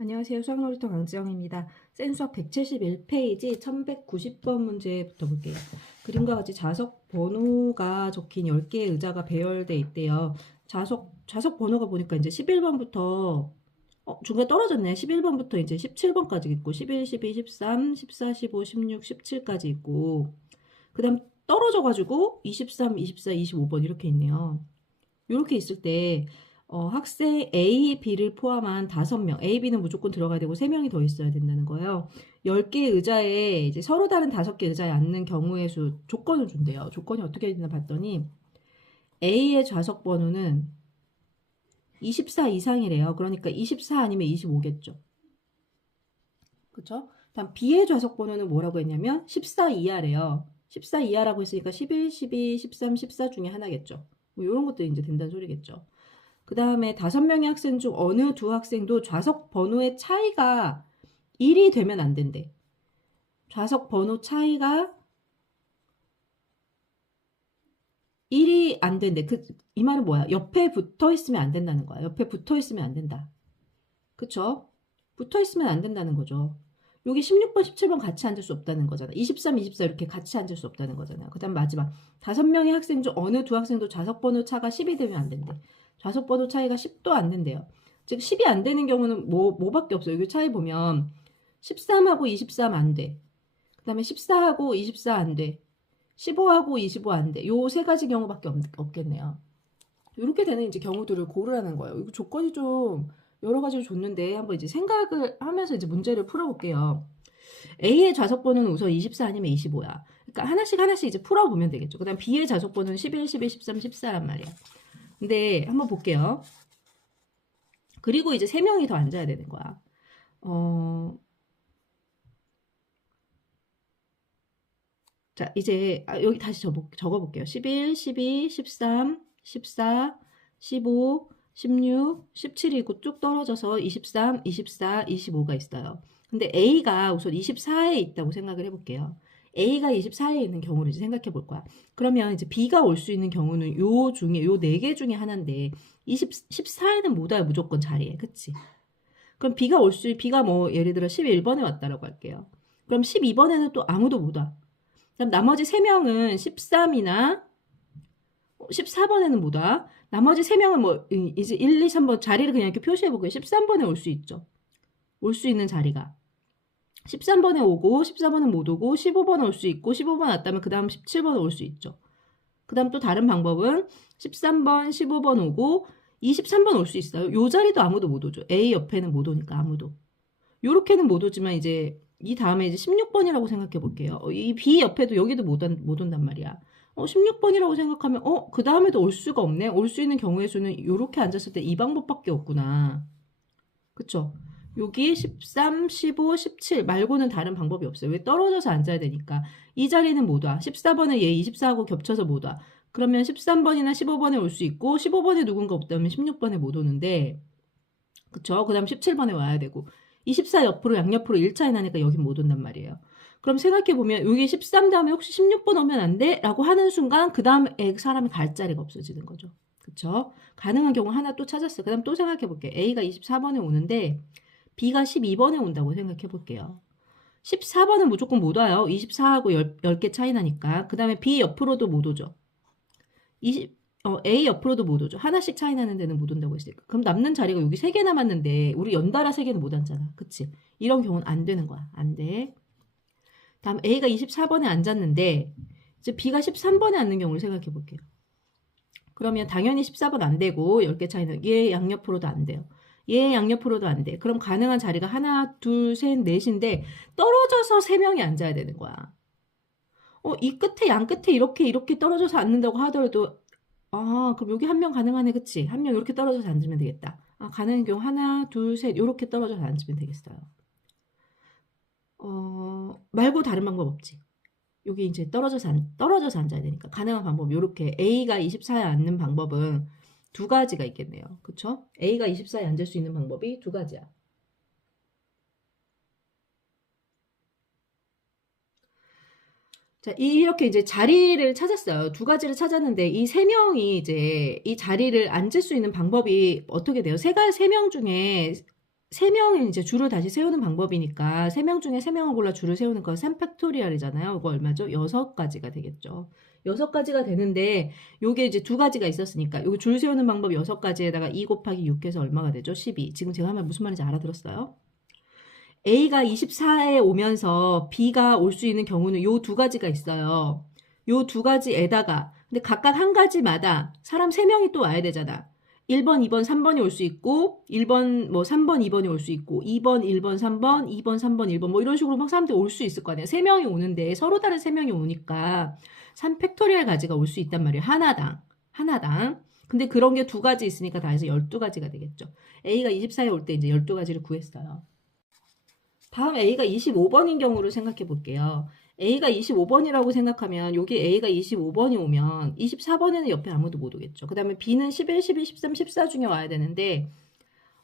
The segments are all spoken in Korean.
안녕하세요. 수학놀이터 강지영입니다. 센수학 171페이지 1190번 문제부터 볼게요. 그림과 같이 좌석 번호가 적힌 10개의 의자가 배열돼 있대요. 좌석 번호가 보니까 이제 11번부터 중간에 떨어졌네. 11번부터 이제 17번까지 있고 11, 12, 13, 14, 15, 16, 17까지 있고 그 다음 떨어져가지고 23, 24, 25번 이렇게 있네요. 이렇게 있을 때 학생 A, B를 포함한 5명, A, B는 무조건 들어가야 되고 3명이 더 있어야 된다는 거예요. 10개의 의자에 이제 서로 다른 5개 의자에 앉는 경우의 수 조건을 준대요. 조건이 어떻게 되나 봤더니 A의 좌석 번호는 24 이상이래요. 그러니까 24 아니면 25겠죠. 그쵸? 다음 B의 좌석 번호는 뭐라고 했냐면 14 이하래요. 14 이하라고 했으니까 11, 12, 13, 14 중에 하나겠죠. 뭐 이런 것들이 이제 된다는 소리겠죠. 그 다음에 5명의 학생 중 어느 두 학생도 좌석 번호의 차이가 1이 되면 안 된대. 좌석 번호 차이가 1이 안 된대. 이 말은 뭐야? 옆에 붙어 있으면 안 된다는 거야. 옆에 붙어 있으면 안 된다. 그쵸? 붙어 있으면 안 된다는 거죠. 여기 16번, 17번 같이 앉을 수 없다는 거잖아. 23, 24 이렇게 같이 앉을 수 없다는 거잖아요. 그 다음 마지막 5명의 학생 중 어느 두 학생도 좌석 번호 차가 10이 되면 안 된대. 좌석 번호 차이가 10도 안 된대요. 즉 10이 안 되는 경우는 뭐밖에 없어요. 여기 차이 보면 13하고 23 안 돼. 그 다음에 14하고 24 안 돼. 15하고 25 안 돼. 요 세 가지 경우밖에 없겠네요. 이렇게 되는 이제 경우들을 고르라는 거예요. 이거 조건이 좀 여러 가지로 줬는데 한번 이제 생각을 하면서 이제 문제를 풀어볼게요. A의 좌석 번호는 우선 24 아니면 25야. 그러니까 하나씩 이제 풀어보면 되겠죠. 그 다음 B의 좌석 번호는 11, 12, 13, 14란 말이야. 근데 한번 볼게요. 그리고 이제 3명이 더 앉아야 되는 거야. 자, 이제 여기 다시 적어볼게요. 11, 12, 13, 14, 15, 16, 17이고 쭉 떨어져서 23, 24, 25가 있어요. 근데 A가 우선 24에 있다고 생각을 해볼게요. A가 24에 있는 경우를 이제 생각해 볼 거야. 그러면 이제 B가 올 수 있는 경우는 요 4개 중에 하나인데 14에는 못 와요. 무조건 자리에. 그치? 그럼 B가 뭐 예를 들어 11번에 왔다라고 할게요. 그럼 12번에는 또 아무도 못 와. 그럼 나머지 3명은 13이나 14번에는 못 와. 나머지 3명은 뭐 이제 1, 2, 3번 자리를 그냥 이렇게 표시해보고요. 13번에 올 수 있죠. 올 수 있는 자리가. 13번에 오고 14번은 못 오고 15번에 올 수 있고 15번 왔다면 그 다음 17번에 올 수 있죠. 그 다음 또 다른 방법은 13번, 15번 오고 23번 올 수 있어요. 요 자리도 아무도 못 오죠. A 옆에는 못 오니까 아무도. 요렇게는 못 오지만 이제 이 다음에 이제 16번이라고 생각해 볼게요. 이 B 옆에도 여기도 못 온단 말이야. 16번이라고 생각하면 그 다음에도 올 수가 없네. 올 수 있는 경우의 수는 요렇게 앉았을 때 이 방법밖에 없구나. 그쵸? 여기 13, 15, 17 말고는 다른 방법이 없어요. 왜? 떨어져서 앉아야 되니까. 이 자리는 못 와. 14번에 얘 24하고 겹쳐서 못 와. 그러면 13번이나 15번에 올 수 있고 15번에 누군가 없다면 16번에 못 오는데 그쵸? 그 다음 17번에 와야 되고 24 옆으로 양옆으로 1차이 나니까 여기 못 온단 말이에요. 그럼 생각해보면 여기 13 다음에 혹시 16번 오면 안 돼? 라고 하는 순간 그 다음에 사람이 갈 자리가 없어지는 거죠. 그쵸? 가능한 경우 하나 또 찾았어요. 그 다음 또 생각해볼게요. A가 24번에 오는데 B가 12번에 온다고 생각해볼게요. 14번은 무조건 못 와요. 24하고 10개 차이 나니까. 그 다음에 B 옆으로도 못 오죠. A 옆으로도 못 오죠. 하나씩 차이 나는 데는 못 온다고 했으니까. 그럼 남는 자리가 여기 3개 남았는데 우리 연달아 3개는 못 앉잖아. 그치? 이런 경우는 안 되는 거야. 안 돼. 다음 A가 24번에 앉았는데 이제 B가 13번에 앉는 경우를 생각해 볼게요. 그러면 당연히 14번 안 되고 10개 차이는 얘 양옆으로도 안 돼요. 얘 양옆으로도 안 돼. 그럼 가능한 자리가 하나, 둘, 셋, 넷인데 떨어져서 3명이 앉아야 되는 거야. 이 끝에 양 끝에 이렇게 떨어져서 앉는다고 하더라도 그럼 여기 한 명 가능하네, 그치? 한 명 이렇게 떨어져서 앉으면 되겠다. 가능한 경우 하나, 둘, 셋 이렇게 떨어져서 앉으면 되겠어요. 말고 다른 방법 없지. 여기 이제 떨어져서 앉아야 되니까 가능한 방법 이렇게 A가 24에 앉는 방법은 두 가지가 있겠네요. 그쵸? A가 24에 앉을 수 있는 방법이 두 가지야. 자, 이렇게 이제 자리를 찾았어요. 두 가지를 찾았는데 이 3명이 이제 이 자리를 앉을 수 있는 방법이 어떻게 돼요? 세 명 중에 3명이 이제 줄을 다시 세우는 방법이니까 3명 중에 3명을 골라 줄을 세우는 건 3팩토리얼이잖아요. 이거 얼마죠? 6가지가 되겠죠. 6가지가 되는데 요게 이제 2가지가 있었으니까 요거 줄 세우는 방법 6가지에다가 2 곱하기 6 해서 얼마가 되죠? 12. 지금 제가 하면 무슨 말인지 알아들었어요? A가 24에 오면서 B가 올 수 있는 경우는 요 2가지가 있어요. 요 2가지에다가 근데 각각 한 가지마다 사람 3명이 또 와야 되잖아. 1번, 2번, 3번이 올 수 있고 1번, 뭐 3번, 2번이 올 수 있고 2번, 1번, 3번, 2번, 3번, 1번 뭐 이런 식으로 막 사람들이 올 수 있을 거 아니야. 3명이 오는데 서로 다른 3명이 오니까 3팩토리얼 가지가 올 수 있단 말이에요. 하나당. 근데 그런 게 2가지 있으니까 다 해서 12가지가 되겠죠. A가 24에 올 때 이제 12가지를 구했어요. 다음 A가 25번인 경우를 생각해 볼게요. A가 25번이라고 생각하면 여기 A가 25번이 오면 24번에는 옆에 아무도 못 오겠죠. 그 다음에 B는 11, 12, 13, 14 중에 와야 되는데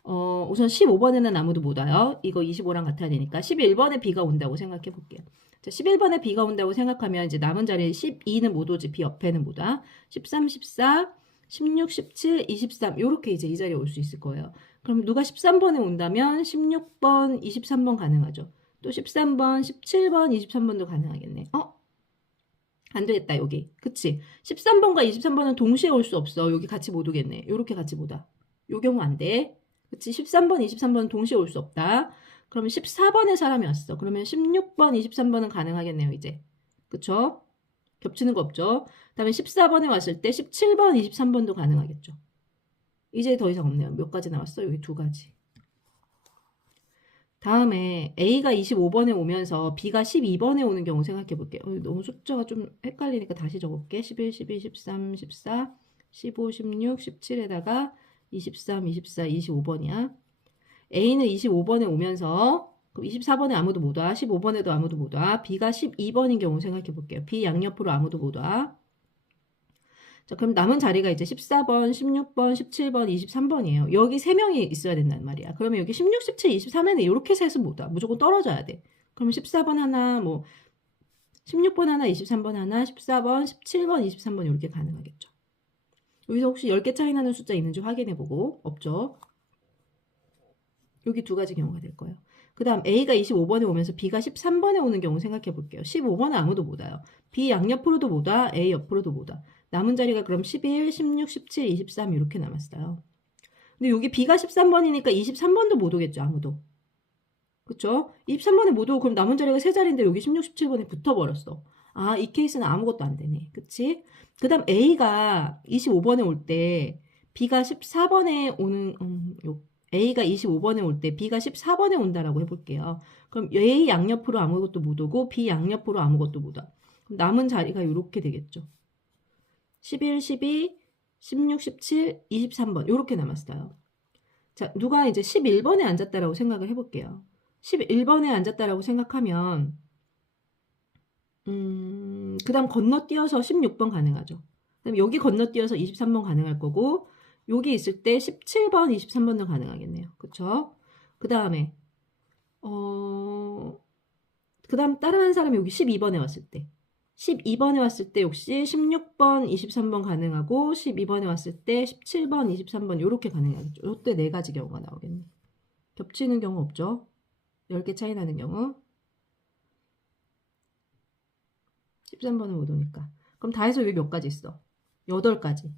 우선 15번에는 아무도 못 와요. 이거 25랑 같아야 되니까 11번에 B가 온다고 생각해 볼게요. 자, 11번에 B가 온다고 생각하면 이제 남은 자리에 12는 못 오지. B 옆에는 못 와. 13, 14, 16, 17, 23 요렇게 이제 이 자리에 올 수 있을 거예요. 그럼 누가 13번에 온다면 16번, 23번 가능하죠. 또 13번, 17번, 23번도 가능하겠네. 안 되겠다, 여기. 그치? 13번과 23번은 동시에 올 수 없어. 여기 같이 못 오겠네. 요렇게 같이 못 와. 요 경우 안 돼. 그치? 13번, 23번은 동시에 올 수 없다. 그러면 14번에 사람이 왔어. 그러면 16번, 23번은 가능하겠네요, 이제. 그쵸? 겹치는 거 없죠? 그 다음에 14번에 왔을 때 17번, 23번도 가능하겠죠. 이제 더 이상 없네요. 몇 가지 나왔어? 여기 2가지. 다음에 A가 25번에 오면서 B가 12번에 오는 경우 생각해 볼게요. 너무 숫자가 좀 헷갈리니까 다시 적어볼게. 11, 12, 13, 14, 15, 16, 17에다가 23, 24, 25번이야. A는 25번에 오면서 그럼 24번에 아무도 못 와. 15번에도 아무도 못 와. B가 12번인 경우 생각해 볼게요. B 양옆으로 아무도 못 와. 자, 그럼 남은 자리가 이제 14번, 16번, 17번, 23번이에요. 여기 3명이 있어야 된단 말이야. 그러면 여기 16, 17, 23에는 이렇게 셋은 못 와. 무조건 떨어져야 돼. 그러면 14번 하나, 뭐 16번 하나, 23번 하나, 14번, 17번, 23번 이렇게 가능하겠죠. 여기서 혹시 10개 차이 나는 숫자 있는지 확인해보고 없죠? 여기 2가지 경우가 될 거예요. 그 다음 A가 25번에 오면서 B가 13번에 오는 경우 생각해 볼게요. 15번은 아무도 못 와요. B 양옆으로도 못 와, A 옆으로도 못 와. 남은 자리가 그럼 11, 16, 17, 23 이렇게 남았어요. 근데 여기 B가 13번이니까 23번도 못 오겠죠, 아무도. 그쵸? 23번에 못 오고 그럼 남은 자리가 3자리인데 여기 16, 17번에 붙어버렸어. 아, 이 케이스는 아무것도 안 되네. 그치? 그 다음 A가 25번에 올 때 B가 14번에 오는 A가 25번에 올 때 B가 14번에 온다라고 해볼게요. 그럼 A 양옆으로 아무것도 못 오고 B 양옆으로 아무것도 못 와. 그럼 남은 자리가 이렇게 되겠죠. 11, 12, 16, 17, 23번 이렇게 남았어요. 자, 누가 이제 11번에 앉았다라고 생각을 해볼게요. 11번에 앉았다라고 생각하면 그 다음 건너뛰어서 16번 가능하죠. 그다음 여기 건너뛰어서 23번 가능할 거고 여기 있을 때 17번, 23번도 가능하겠네요. 그쵸? 그 다음에 그 다음 따라하는 사람이 여기 12번에 왔을 때 12번에 왔을 때 역시 16번, 23번 가능하고 12번에 왔을 때 17번, 23번 이렇게 가능하겠죠. 이때 4가지 경우가 나오겠네. 겹치는 경우 없죠. 10개 차이 나는 경우. 13번은 못 오니까. 그럼 다 해서 여기 몇 가지 있어? 8가지.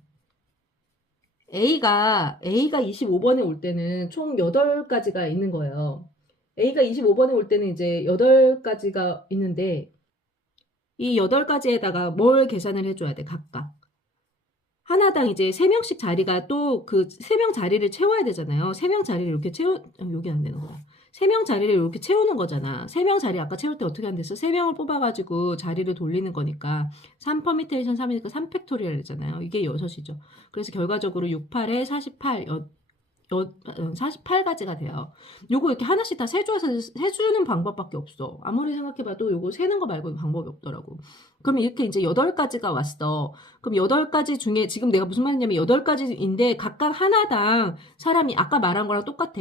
A가 25번에 올 때는 총 8가지가 있는 거예요. A가 25번에 올 때는 이제 8가지가 있는데 이 8가지에다가 뭘 계산을 해줘야 돼, 각각. 하나당 이제 3명씩 자리가 또 그 3명 자리를 채워야 되잖아요. 3명 자리를 이렇게 여기 안 되는 거야. 3명 자리를 이렇게 채우는 거잖아. 3명 자리 아까 채울 때 어떻게 한댔어? 3명을 뽑아가지고 자리를 돌리는 거니까 3퍼미테이션 3이니까 3팩토리얼 이잖아요. 이게 6이죠. 그래서 결과적으로 6, 8에 48, 48가지가 돼요. 요거 이렇게 하나씩 다 세주는 방법밖에 없어. 아무리 생각해봐도 요거 세는 거 말고는 방법이 없더라고. 그럼 이렇게 이제 8가지가 왔어. 그럼 8가지 중에 지금 내가 무슨 말이냐면 8가지인데 각각 하나당 사람이 아까 말한 거랑 똑같아.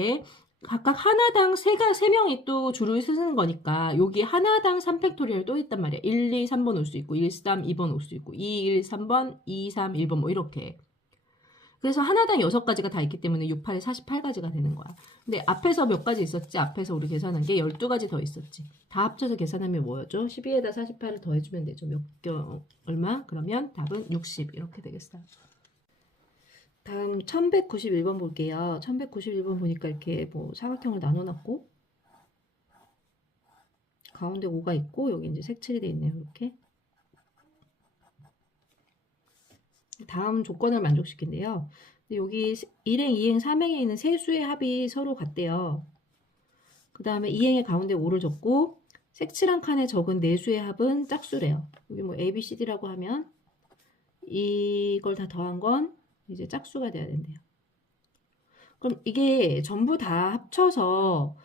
각각 하나당 3명이 또 줄을 서는 거니까 여기 하나당 3팩토리얼 또 있단 말이야. 1, 2, 3번 올 수 있고 1, 3, 2번 올 수 있고 2, 1, 3번, 2, 3, 1번 뭐 이렇게. 그래서 하나당 6가지가 다 있기 때문에 6, 8에 48가지가 되는 거야. 근데 앞에서 몇 가지 있었지? 앞에서 우리 계산한 게 12가지 더 있었지. 다 합쳐서 계산하면 뭐였죠? 12에다 48을 더해주면 되죠. 얼마? 그러면 답은 60 이렇게 되겠어요. 다음 1191번 볼게요. 1191번 보니까 이렇게 뭐 사각형을 나눠놨고 가운데 5가 있고 여기 이제 색칠이 돼 있네요. 이렇게. 다음 조건을 만족시킨대요. 여기 1행, 2행, 3행에 있는 세 수의 합이 서로 같대요. 그 다음에 2행의 가운데 5를 적고 색칠한 칸에 적은 네 수의 합은 짝수래요. 여기 뭐 A, B, C, D라고 하면 이걸 다 더한 건 이제 짝수가 돼야 된대요. 그럼 이게 전부 다 합쳐서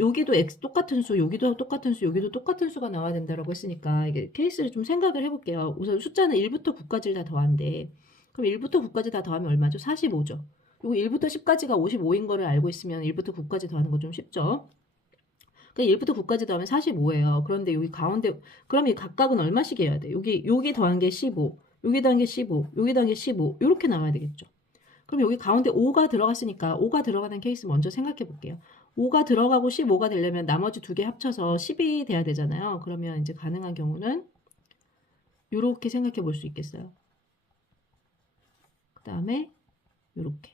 여기도 X 똑같은 수, 여기도 똑같은 수, 여기도 똑같은 수가 나와야 된다라고 했으니까 이게 케이스를 좀 생각을 해볼게요. 우선 숫자는 1부터 9까지를 다 더한대. 그럼 1부터 9까지 다 더하면 얼마죠? 45죠. 요거 1부터 10까지가 55인 거를 알고 있으면 1부터 9까지 더하는 거 좀 쉽죠? 그러니까 1부터 9까지 더하면 45예요. 그런데 여기 가운데 그럼 이 각각은 얼마씩 해야 돼? 여기 더한 게 15, 여기 더한 게 15, 여기 더한 게 15 이렇게 나와야 되겠죠. 그럼 여기 가운데 5가 들어갔으니까 5가 들어가는 케이스 먼저 생각해 볼게요. 5가 들어가고 15가 되려면 나머지 두 개 합쳐서 10이 돼야 되잖아요. 그러면 이제 가능한 경우는 이렇게 생각해 볼 수 있겠어요. 그 다음에 이렇게.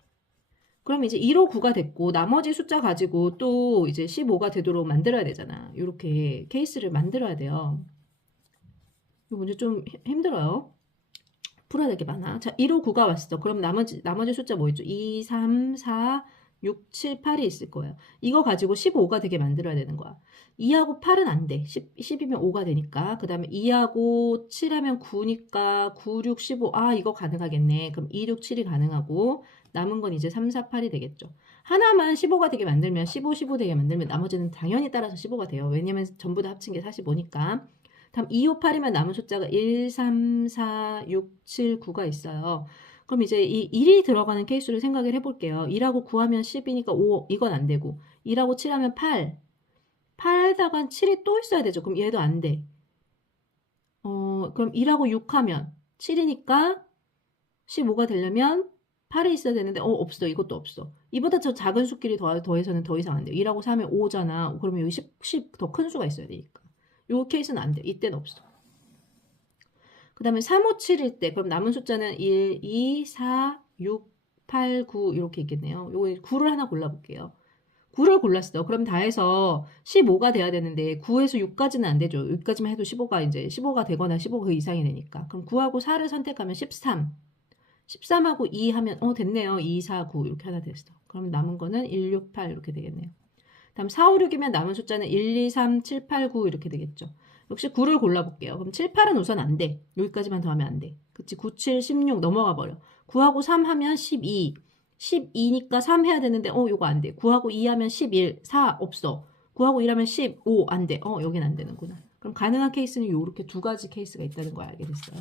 그럼 이제 1, 5, 9가 됐고 나머지 숫자 가지고 또 이제 15가 되도록 만들어야 되잖아. 이렇게 케이스를 만들어야 돼요. 이 문제 좀 힘들어요. 풀어야 될 게 많아. 자, 1, 5, 9가 왔어. 그럼 나머지 숫자 뭐 있죠? 2, 3, 4, 6, 7, 8이 있을 거예요. 이거 가지고 15가 되게 만들어야 되는 거야. 2하고 8은 안 돼. 10이면 5가 되니까. 그 다음에 2하고 7하면 9니까 9, 6, 15. 아, 이거 가능하겠네. 그럼 2, 6, 7이 가능하고 남은 건 이제 3, 4, 8이 되겠죠. 하나만 15가 되게 만들면 15, 15 되게 만들면 나머지는 당연히 따라서 15가 돼요. 왜냐면 전부 다 합친 게 45니까. 다음 2, 5, 8이면 남은 숫자가 1, 3, 4, 6, 7, 9가 있어요. 그럼 이제 이 1이 들어가는 케이스를 생각을 해볼게요. 1하고 9하면 10이니까 5, 이건 안 되고 1하고 7하면 8, 8에다가 7이 또 있어야 되죠. 그럼 얘도 안 돼. 그럼 1하고 6하면 7이니까 15가 되려면 8이 있어야 되는데 없어. 이것도 없어. 이보다 더 작은 수끼리 더해서는 더 이상 안 돼요. 1하고 3하면 5잖아. 그러면 여기 10 더 큰 수가 있어야 되니까. 요 케이스는 안 돼. 이때는 없어. 그 다음에 3, 5, 7일 때 그럼 남은 숫자는 1, 2, 4, 6, 8, 9 이렇게 있겠네요. 요거 9를 하나 골라볼게요. 9를 골랐어. 그럼 다 해서 15가 돼야 되는데 9에서 6까지는 안 되죠. 6까지만 해도 15가 되거나 15 그 이상이 되니까. 그럼 9하고 4를 선택하면 13. 13하고 2 하면 됐네요. 2, 4, 9 이렇게 하나 됐어. 그럼 남은 거는 1, 6, 8 이렇게 되겠네요. 다음 4, 5, 6이면 남은 숫자는 1, 2, 3, 7, 8, 9 이렇게 되겠죠. 역시 9를 골라볼게요. 그럼 7, 8은 우선 안 돼. 여기까지만 더하면 안 돼. 그치? 9, 7, 16 넘어가 버려. 9하고 3 하면 12. 12니까 3 해야 되는데 요거 안 돼. 9하고 2 하면 11. 4 없어. 9하고 1 하면 15 안 돼. 여긴 안 되는구나. 그럼 가능한 케이스는 요렇게 두 가지 케이스가 있다는 거 알게 됐어요.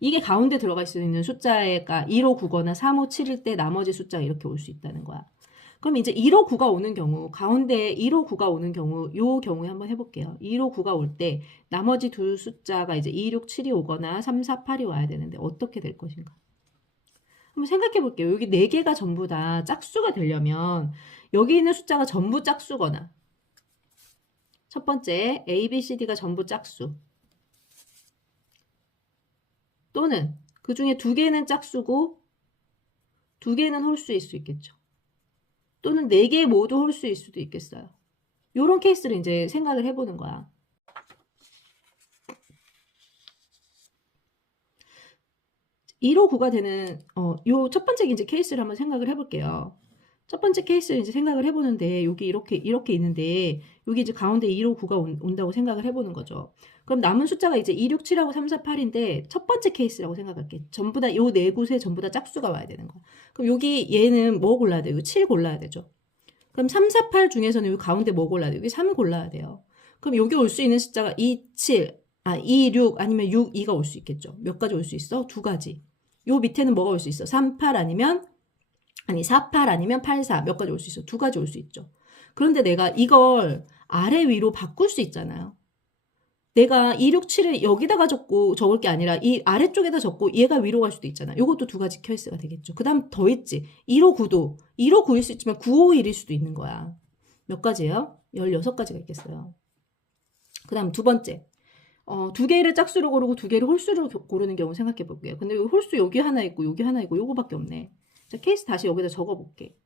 이게 가운데 들어갈 수 있는 숫자가 1, 5, 9거나 3, 5, 7일 때 나머지 숫자가 이렇게 올 수 있다는 거야. 그럼 이제 1, 5, 9가 오는 경우, 가운데 1, 5, 9가 오는 경우, 요 경우에 한번 해볼게요. 1, 5, 9가 올 때 나머지 두 숫자가 이제 2, 6, 7이 오거나 3, 4, 8이 와야 되는데 어떻게 될 것인가? 한번 생각해 볼게요. 여기 4개가 전부 다 짝수가 되려면 여기 있는 숫자가 전부 짝수거나 첫 번째 A, B, C, D가 전부 짝수 또는 그 중에 2개는 짝수고 2개는 홀수일 수 있겠죠. 또는 4개 모두 홀수일 수도 있겠어요. 요런 케이스를 이제 생각을 해보는 거야. (1, 5, 9가) 되는 요 첫 번째 이제 케이스를 한번 생각을 해볼게요. 첫 번째 케이스를 이제 생각을 해보는데 여기 이렇게 있는데 여기 이제 가운데 1, 5, 9가 온다고 생각을 해보는 거죠. 그럼 남은 숫자가 이제 2, 6, 7하고 3, 4, 8인데 첫 번째 케이스라고 생각할게. 전부 다 요 네 곳에 전부 다 짝수가 와야 되는 거야. 그럼 여기 얘는 뭐 골라야 돼요? 7 골라야 되죠. 그럼 3, 4, 8 중에서는 여기 가운데 뭐 골라야 돼요? 여기 3 골라야 돼요. 그럼 여기 올 수 있는 숫자가 2, 7, 2, 6 아니면 6, 2가 올 수 있겠죠. 몇 가지 올 수 있어? 2가지. 요 밑에는 뭐가 올 수 있어? 3, 8 아니면 4, 8 아니면 8, 4 몇 가지 올 수 있어? 2가지 올 수 있죠. 그런데 내가 이걸 아래 위로 바꿀 수 있잖아요. 내가 2, 6, 7을 여기다가 적을 게 아니라 이 아래쪽에다 적고 얘가 위로 갈 수도 있잖아. 요것도 두 가지 케이스가 되겠죠. 그 다음 더 있지. 1호 9도. 1호 9일 수 있지만 9호 1일 수도 있는 거야. 몇 가지예요? 16가지가 있겠어요. 그 다음 두 번째. 두 개를 짝수로 고르고 두 개를 홀수로 고르는 경우 생각해 볼게요. 근데 홀수 여기 하나 있고 여기 하나 있고 요거밖에 없네. 자, 케이스 다시 여기다 적어 볼게.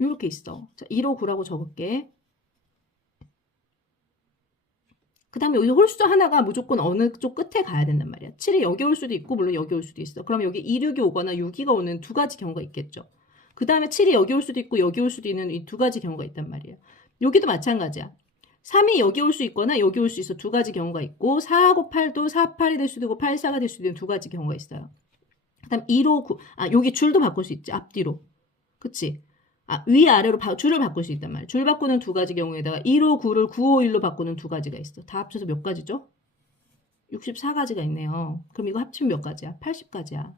요렇게 있어. 자, 1호 9라고 적을게. 그 다음에 여기 홀수 하나가 무조건 어느 쪽 끝에 가야 된단 말이야. 7이 여기 올 수도 있고 물론 여기 올 수도 있어. 그럼 여기 2, 6이 오거나 6이가 오는 두 가지 경우가 있겠죠. 그 다음에 7이 여기 올 수도 있고 여기 올 수도 있는 이 두 가지 경우가 있단 말이에요. 여기도 마찬가지야. 3이 여기 올 수 있거나 여기 올 수 있어. 두 가지 경우가 있고 4하고 8도 4, 8이 될 수도 있고 8, 4가 될 수도 있는 두 가지 경우가 있어요. 그 다음 1호 9, 여기 줄도 바꿀 수 있지. 앞뒤로. 그치? 위아래로 줄을 바꿀 수 있단 말이야. 줄 바꾸는 두 가지 경우에다가 1호 9를 9호 1로 바꾸는 두 가지가 있어. 다 합쳐서 몇 가지죠? 64가지가 있네요. 그럼 이거 합치면 몇 가지야? 80가지야.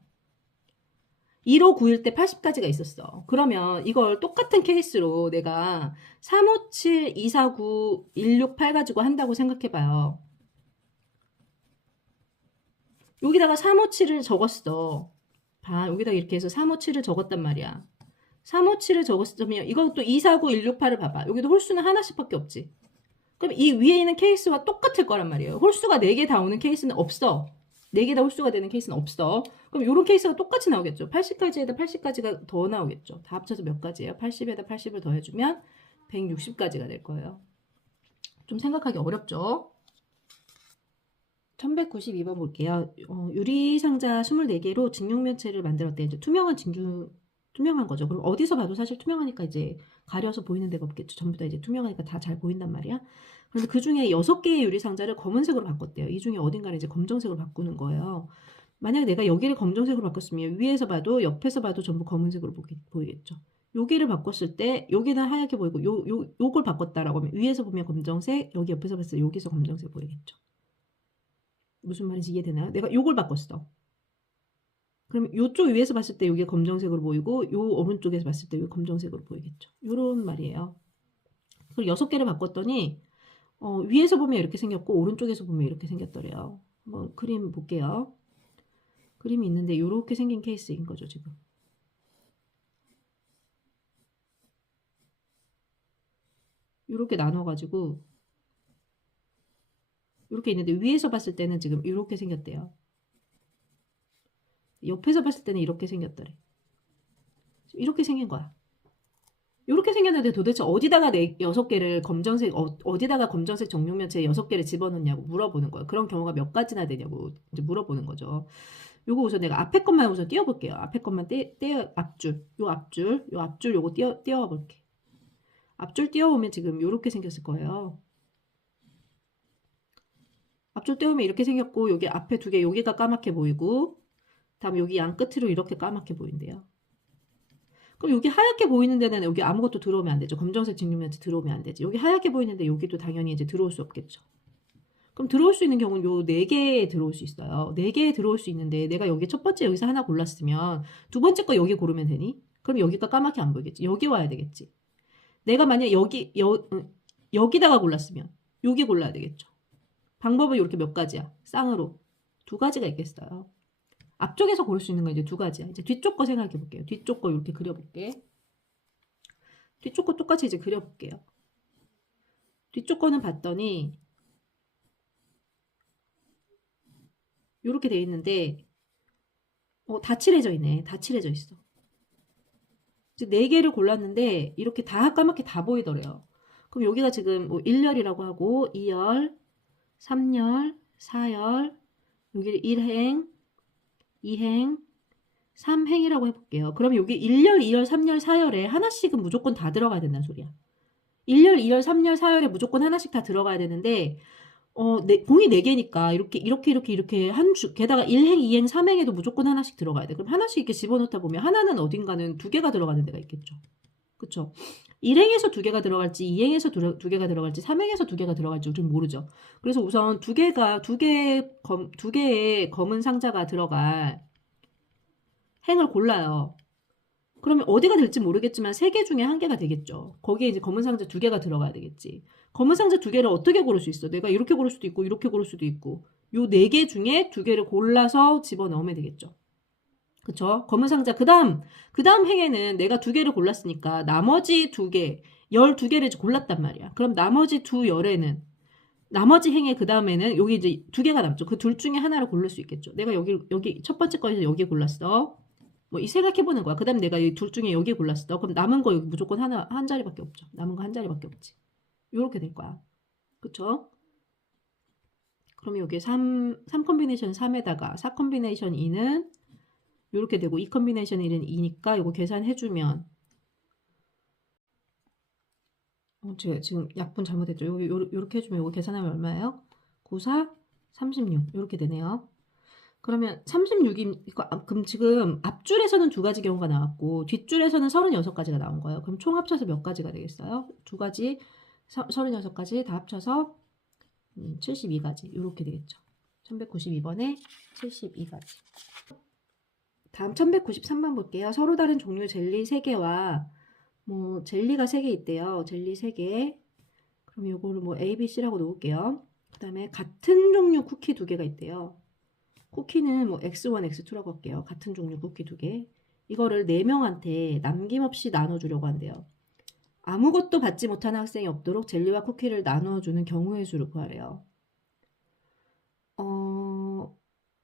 1호 9일 때 80가지가 있었어. 그러면 이걸 똑같은 케이스로 내가 357, 249, 168 가지고 한다고 생각해봐요. 여기다가 357을 적었어. 봐, 여기다가 이렇게 해서 357을 적었단 말이야. 357을 적었으면 이것도 249, 168을 봐봐. 여기도 홀수는 하나씩밖에 없지. 그럼 이 위에 있는 케이스와 똑같을 거란 말이에요. 홀수가 4개 다 오는 케이스는 없어. 4개 다 홀수가 되는 케이스는 없어. 그럼 이런 케이스가 똑같이 나오겠죠. 80까지에다 80까지가 더 나오겠죠. 다 합쳐서 몇 가지예요? 80에다 80을 더해주면 160가지가 될 거예요. 좀 생각하기 어렵죠? 1192번 볼게요. 유리상자 24개로 증용면체를 만들었대. 이제 투명한 거죠. 그럼 어디서 봐도 사실 투명하니까 이제 가려서 보이는 데가 없겠죠. 전부 다 이제 투명하니까 다 잘 보인단 말이야. 그런데 그 중에 6개의 유리상자를 검은색으로 바꿨대요. 이 중에 어딘가를 이제 검정색으로 바꾸는 거예요. 만약에 내가 여기를 검정색으로 바꿨으면 위에서 봐도 옆에서 봐도 전부 검은색으로 보이겠죠. 여기를 바꿨을 때 여기는 하얗게 보이고 요걸 바꿨다라고 하면 위에서 보면 검정색, 여기 옆에서 봤을 때 여기서 검정색 보이겠죠. 무슨 말인지 이해되나요? 내가 요걸 바꿨어. 그럼 요쪽 위에서 봤을 때 이게 검정색으로 보이고 요 오른쪽에서 봤을 때 이게 검정색으로 보이겠죠. 요런 말이에요. 그리고 6개를 바꿨더니 위에서 보면 이렇게 생겼고 오른쪽에서 보면 이렇게 생겼더래요. 한번 그림 볼게요. 그림이 있는데 요렇게 생긴 케이스인 거죠, 지금. 요렇게 나눠가지고 이렇게 있는데 위에서 봤을 때는 지금 이렇게 생겼대요. 옆에서 봤을 때는 이렇게 생겼더래. 이렇게 생긴 거야. 이렇게 생겼는데 도대체 어디다가 6개를 검정색 어디다가 검정색 정육면체 6개를 집어넣냐고 물어보는 거예요. 그런 경우가 몇 가지나 되냐고 이제 물어보는 거죠. 요거 우선 내가 앞에 것만 우선 띄워볼게요. 앞에 것만 앞줄 요거 띄워볼게. 앞줄 띄워오면 지금 요렇게 생겼을 거예요. 앞줄 띄우면 이렇게 생겼고 여기 앞에 2개 여기가 까맣게 보이고 다음 여기 양 끝으로 이렇게 까맣게 보인대요. 그럼 여기 하얗게 보이는 데는 여기 아무것도 들어오면 안 되죠. 검정색 직육면체 들어오면 안 되지. 여기 하얗게 보이는데 여기도 당연히 이제 들어올 수 없겠죠. 그럼 들어올 수 있는 경우는 요 4개에 들어올 수 있어요. 4개에 들어올 수 있는데 내가 여기 첫 번째 여기서 하나 골랐으면 두 번째 거 여기 고르면 되니? 그럼 여기가 까맣게 안 보이겠지. 여기 와야 되겠지. 내가 만약 여기다가 골랐으면 여기 골라야 되겠죠. 방법은 이렇게 몇 가지야. 쌍으로. 2가지가 있겠어요. 앞쪽에서 고를 수 있는 건 이제 2가지야. 이제 뒤쪽 거 생각해 볼게요. 뒤쪽 거 이렇게 그려볼게. 뒤쪽 거 똑같이 이제 그려볼게요. 뒤쪽 거는 봤더니 이렇게 돼 있는데 다 칠해져 있네. 다 칠해져 있어. 이제 4개를 골랐는데 이렇게 다 까맣게 다 보이더래요. 그럼 여기가 지금 뭐 1열이라고 하고 2열, 3열, 4열, 여기를 1행, 2행, 3행이라고 해볼게요. 그럼 여기 1열, 2열, 3열, 4열에 하나씩은 무조건 다 들어가야 된다는 소리야. 1열, 2열, 3열, 4열에 무조건 하나씩 다 들어가야 되는데 공이 4개니까 이렇게 게다가 1행, 2행, 3행에도 무조건 하나씩 들어가야 돼. 그럼 하나씩 이렇게 집어넣다 보면 하나는 어딘가는 2개가 들어가는 데가 있겠죠. 그쵸? 1행에서 2개가 들어갈지 2행에서 2개가 들어갈지 3행에서 2개가 들어갈지 우리는 모르죠. 그래서 우선 2개의 검은 상자가 들어갈 행을 골라요. 그러면 어디가 될지 모르겠지만 3개 중에 1개가 되겠죠. 거기에 이제 검은 상자 2개가 들어가야 되겠지. 검은 상자 2개를 어떻게 고를 수 있어? 내가 이렇게 고를 수도 있고 이렇게 고를 수도 있고 요 4개 중에 2개를 골라서 집어넣으면 되겠죠. 그쵸? 검은 상자 그 다음 행에는 내가 2개를 골랐으니까 나머지 2개 12개를 골랐단 말이야. 그럼 나머지 2열에는 나머지 행의 그 다음에는 여기 이제 2개가 남죠. 그 둘 중에 하나를 고를 수 있겠죠. 내가 여기 첫 번째 거에서 여기 골랐어. 뭐 이 생각해보는 거야. 그 다음에 내가 이 둘 중에 여기 골랐어. 그럼 남은 거 여기 무조건 한 자리밖에 없죠. 남은 거 한 자리밖에 없지. 요렇게 될 거야. 그쵸? 그럼 여기 3 컴비네이션 3에다가 4 컴비네이션 2는 요렇게 되고 2 컴비네이션 1은 2니까 요거 계산해주면 제가 지금 약분 잘못했죠. 요렇게 해주면 요거 계산하면 얼마예요? 94, 36 요렇게 되네요. 그러면 36이 그럼 지금 앞줄에서는 2가지 경우가 나왔고 뒷줄에서는 36가지가 나온 거예요. 그럼 총 합쳐서 몇 가지가 되겠어요? 2가지 36가지 다 합쳐서 72가지 이렇게 되겠죠. 1192번에 72가지. 다음 1193번 볼게요. 서로 다른 종류 젤리 3개와 뭐 젤리가 3개 있대요. 젤리 3개. 그럼 요거를 뭐 A, B, C라고 놓을게요. 그 다음에 같은 종류 쿠키 2개가 있대요. 쿠키는 뭐 X1, X2라고 할게요. 같은 종류 쿠키 2개. 이거를 4명한테 남김없이 나눠주려고 한대요. 아무것도 받지 못하는 학생이 없도록 젤리와 쿠키를 나눠주는 경우의 수를 구하래요.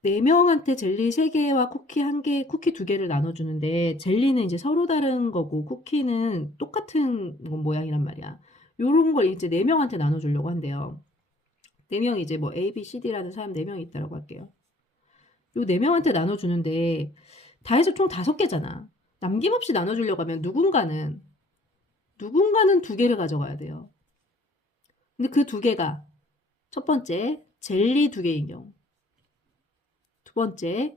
4명한테 젤리 3개와 쿠키 1개, 쿠키 2개를 나눠주는데 젤리는 이제 서로 다른 거고 쿠키는 똑같은 모양이란 말이야. 요런 걸 이제 4명한테 나눠주려고 한대요. 4명 이제 뭐 A, B, C, D라는 사람 4명이 있다고 할게요. 요 4명한테 나눠주는데 다 해서 총 5개잖아. 남김없이 나눠주려고 하면 누군가는 2개를 가져가야 돼요. 근데 그 2개가 첫 번째 젤리 2개인 경우, 두 번째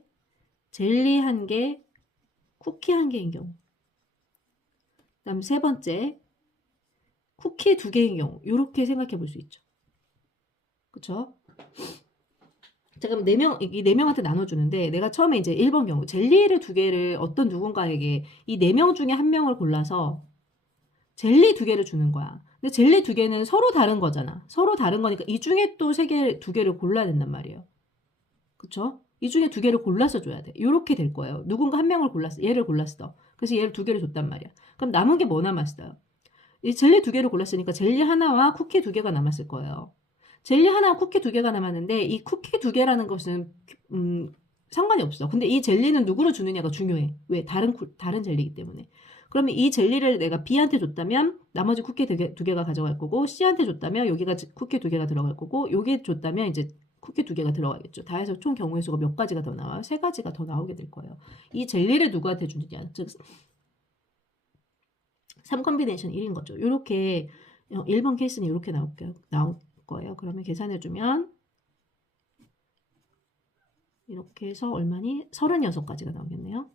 젤리 1개, 쿠키 1개인 경우, 그 다음 세 번째 쿠키 2개인 경우 이렇게 생각해 볼 수 있죠. 그쵸? 자, 그럼 이 4명한테 나눠주는데 내가 처음에 이제 1번 경우 젤리를 2개를 어떤 누군가에게 이 4명 중에 1명을 골라서 젤리 2개를 주는 거야. 근데 젤리 2개는 서로 다른 거잖아. 서로 다른 거니까 이 중에 또 2개를 골라야 된단 말이에요. 그쵸? 이 중에 2개를 골라서 줘야 돼. 이렇게 될 거예요. 누군가 1명을 골랐어. 얘를 골랐어. 그래서 얘를 2개를 줬단 말이야. 그럼 남은 게 뭐 남았어요? 이 젤리 2개를 골랐으니까 젤리 하나와 쿠키 2개가 남았을 거예요. 젤리 하나와 쿠키 2개가 남았는데 이 쿠키 2개라는 것은 상관이 없어. 근데 이 젤리는 누구로 주느냐가 중요해. 왜? 다른 젤리이기 때문에. 그러면 이 젤리를 내가 B한테 줬다면 나머지 쿠키 2개가 가져갈 거고 C한테 줬다면 여기가 쿠키 2개가 들어갈 거고 여기 줬다면 이제 쿠키 2개가 들어가겠죠. 다 해서 총 경우의 수가 몇 가지가 더 나와요? 3가지가 더 나오게 될 거예요. 이 젤리를 누구한테 주느냐. 즉 3 컴비네이션 1인 거죠. 이렇게 1번 케이스는 이렇게 나올 거예요. 그러면 계산해주면 이렇게 해서 얼마니? 36가지가 나오겠네요.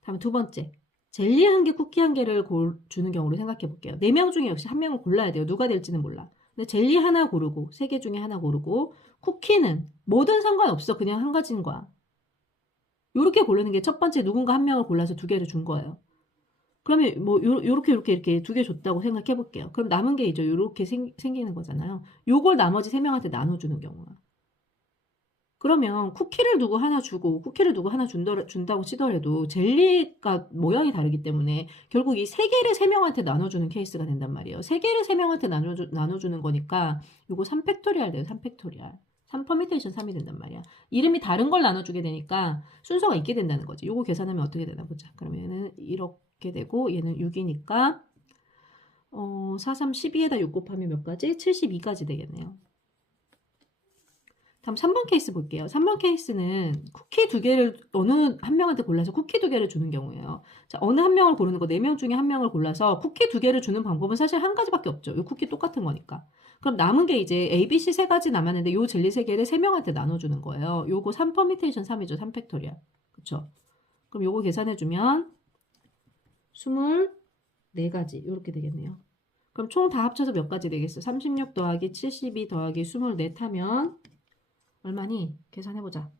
다음 두 번째. 젤리 1개, 쿠키 1개를 주는 경우로 생각해 볼게요. 4명 중에 역시 1명을 골라야 돼요. 누가 될지는 몰라. 근데 젤리 하나 고르고 3개 중에 하나 고르고 쿠키는 뭐든 상관없어. 그냥 한 가지인 거야. 요렇게 고르는 게 첫 번째 누군가 1명을 골라서 2개를 준 거예요. 그러면 뭐 요렇게 2개 줬다고 생각해 볼게요. 그럼 남은 게 이제 요렇게 생기는 거잖아요. 요걸 나머지 3명한테 나눠주는 경우야. 그러면 쿠키를 누구 하나 주고 쿠키를 누구 하나 준다고 치더라도 젤리가 모양이 다르기 때문에 결국 이 3개를 3명한테 나눠주는 케이스가 된단 말이에요. 3개를 3명한테 나눠주는 거니까 요거 3팩토리얼 돼요. 3팩토리얼. 3 퍼미테이션 3이 된단 말이야. 이름이 다른 걸 나눠주게 되니까 순서가 있게 된다는 거지. 요거 계산하면 어떻게 되나 보자. 그러면 얘는 이렇게 되고 얘는 6이니까 4, 3, 12에다 6 곱하면 몇 가지? 72가지 되겠네요. 다음 3번 케이스 볼게요. 3번 케이스는 쿠키 2개를 어느 한 명한테 골라서 쿠키 2개를 주는 경우예요. 자, 어느 한 명을 고르는 거 4명 중에 한 명을 골라서 쿠키 2개를 주는 방법은 사실 한 가지밖에 없죠. 이 쿠키 똑같은 거니까. 그럼 남은 게 이제 A, B, C 3가지 남았는데 요 젤리 3개를 3명한테 나눠주는 거예요. 요거 3 퍼미테이션 3이죠. 3팩토리얼. 그쵸? 그럼 요거 계산해주면 24가지 요렇게 되겠네요. 그럼 총 다 합쳐서 몇 가지 되겠어? 36 더하기 72 더하기 24 하면 얼마니? 계산해보자.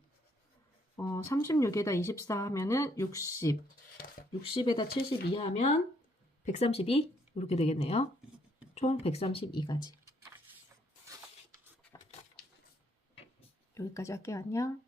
36에다 24 하면은 60. 60에다 72 하면 132? 이렇게 되겠네요. 총 132가지. 여기까지 할게요. 안녕.